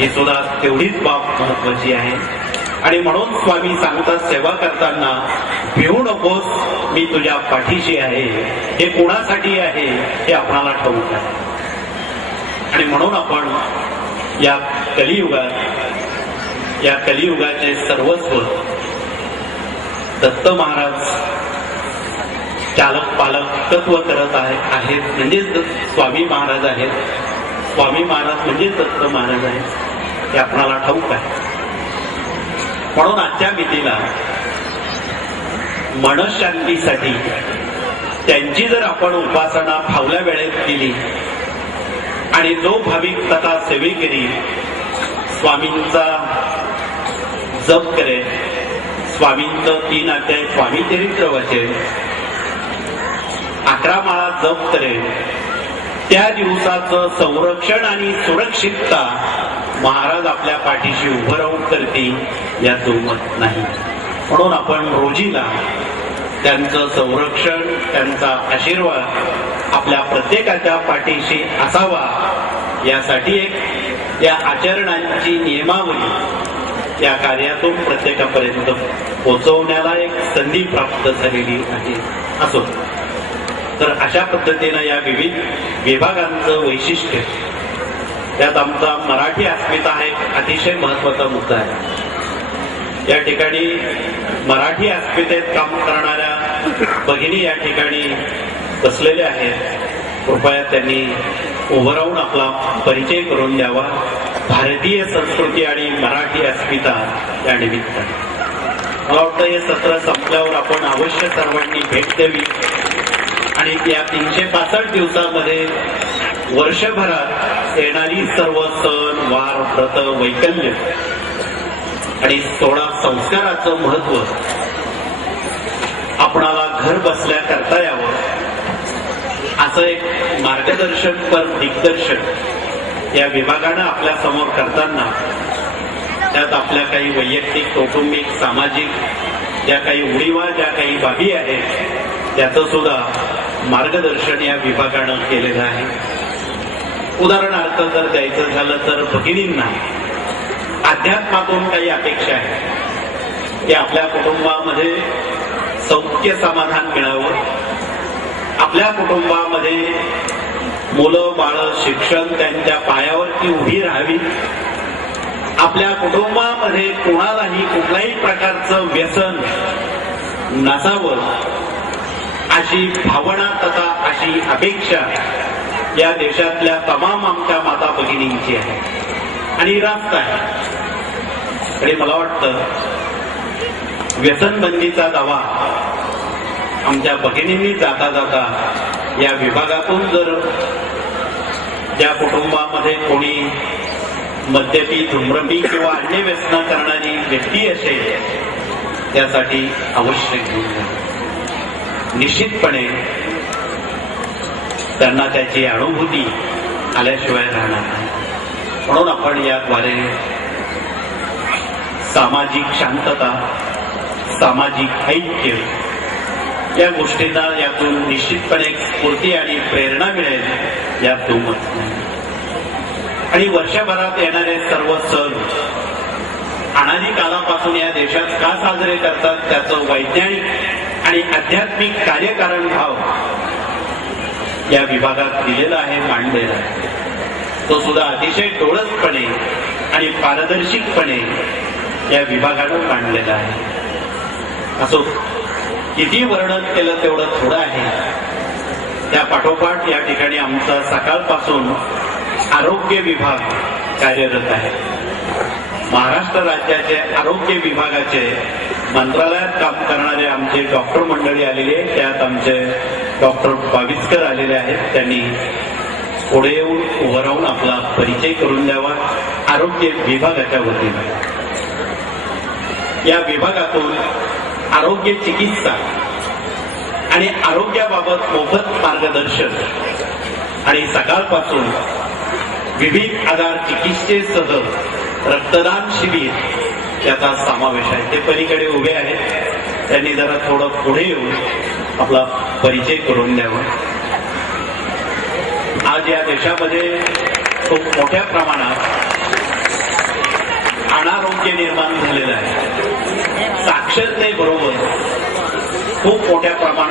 ही सुद्धा तेवढीच बाब महत्वाची आहे. आणि म्हणून स्वामी सांगतात सेवा करताना भिवू नकोस, मी तुझ्या पाठीशी आहे. हे कोणासाठी आहे हे आपणाला ठाऊक आहे. आणि म्हणून आपण या कलियुगाचे सर्वस्व दत्त महाराज चालक पालकत्व करत आहेत. म्हणजेच स्वामी महाराज आहेत. स्वामी महाराज म्हणजे दत्त महाराज आहेत हे आपणाला ठाऊक आहे. म्हणून आजच्या मितीला मनशांतीसाठी त्यांची जर आपण उपासना फावल्या वेळेत केली आणि जो भाविक तथा सेवेकरी स्वामींचा जप करेल, स्वामींचं 3 अध्याय स्वामी चरित्र वाचेल, 11 माळा जप करेल, त्या दिवसाचं संरक्षण आणि सुरक्षितता महाराज आपल्या पाठीशी उभं राहून करतील यात दुमत नाही. म्हणून आपण रोजीला त्यांचं संरक्षण, त्यांचा आशीर्वाद आपल्या प्रत्येकाच्या पाठीशी असावा यासाठी या आचरणांची नियमावली या कार्यातून प्रत्येकापर्यंत पोहोचवण्याला एक संधी प्राप्त झालेली आहे. असो तर अशा पद्धतीनं या विविध विभागांचं वैशिष्ट्य, त्यात आमचा मराठी अस्मिता हा एक अतिशय महत्वाचा मुद्दा आहे. या ठिकाणी मराठी अस्मितेत काम करणाऱ्या भगिनी या ठिकाणी बसलेल्या आहेत. कृपया त्यांनी उभं राहून आपला परिचय करून द्यावा. भारतीय संस्कृती आणि मराठी अस्मिता या निमित्ताने मला वाटतं हे सत्र संपल्यावर आपण अवश्य सर्वांनी भेट द्यावी आणि या 365 दिवसामध्ये वर्षभरात येणारी सर्व सण वार व्रत वैकल्य आणि 16 संस्काराचं महत्व आपणाला घर बसल्या करता यावं असं एक मार्गदर्शन पर दिग्दर्शन या विभागानं आपल्या समोर करताना त्यात आपल्या काही वैयक्तिक कौटुंबिक सामाजिक ज्या काही उणीवा ज्या काही बाबी आहेत त्याचं सुद्धा मार्गदर्शन या विभागानं केलेलं आहे. उदाहरणार्थ जर द्यायचं झालं तर भगिनींना अध्यात्मातून काही अपेक्षा आहे की आपल्या कुटुंबामध्ये सौख्य समाधान मिळावं, आपल्या कुटुंबामध्ये मुलं बाळ शिक्षण त्यांच्या पायावरती उभी राहावी, आपल्या कुटुंबामध्ये कोणालाही कुठल्याही प्रकारचं व्यसन नसावं अशी भावना तथा अशी अपेक्षा या देशातल्या तमाम आमच्या माता भगिनींची आहे आणि रास्त आहे. आणि मला वाटतं व्यसनबंदीचा दावा आमच्या भगिनींनी जाता जाता या विभागातून जर ज्या कुटुंबामध्ये कोणी मद्यपी धूम्रपी किंवा अन्य व्यसन करणारी व्यक्ती असेल त्यासाठी अवश्य घेऊन निश्चितपणे त्यांना त्याची अनुभूती आल्याशिवाय राहणार नाही. म्हणून आपण याद्वारे सामाजिक शांतता सामाजिक ऐक्य या गोष्टींना यातून निश्चितपणे स्फूर्ती आणि प्रेरणा मिळेल यात दुमत नाही. आणि वर्षभरात येणारे सर्व सण अनादी कालापासून या देशात का साजरे करतात त्याचं वैज्ञानिक आणि आध्यात्मिक कार्यकारण भाव या विभागात दिलेला आहे, मांडलेला आहे. तो सुद्धा अतिशय डोळसपणे आणि पारदर्शिकपणे या विभागानं मांडलेला आहे. असो किती वर्णन केलं तेवढं थोडं आहे. त्या पाठोपाठ या ठिकाणी आमचा सकाळपासून आरोग्य विभाग कार्यरत आहे. महाराष्ट्र राज्याचे आरोग्य विभागाचे मंत्रालयात काम करणारे आमचे डॉक्टर मंडळी आलेले आहेत. त्यात आमचे डॉक्टर बाविस्कर आलेले आहेत. त्यांनी पुढे येऊन उभं राहून आपला परिचय करून द्यावा. आरोग्य विभागाच्या वतीने या विभागातून आरोग्य चिकित्सा आणि आरोग्याबाबत मोफत मार्गदर्शन आणि सकाळपासून विविध आजार चिकित्सेसह रक्तदान शिबिर याचा समावेश आहे. ते पलीकडे उभे आहेत. त्यांनी जरा थोडं पुढे येऊन आपला परिचय करून द्यावा. आज या देशामध्ये खूप मोठ्या प्रमाणात साक्षरतेबरोबर खूप मोठ्या प्रमाणात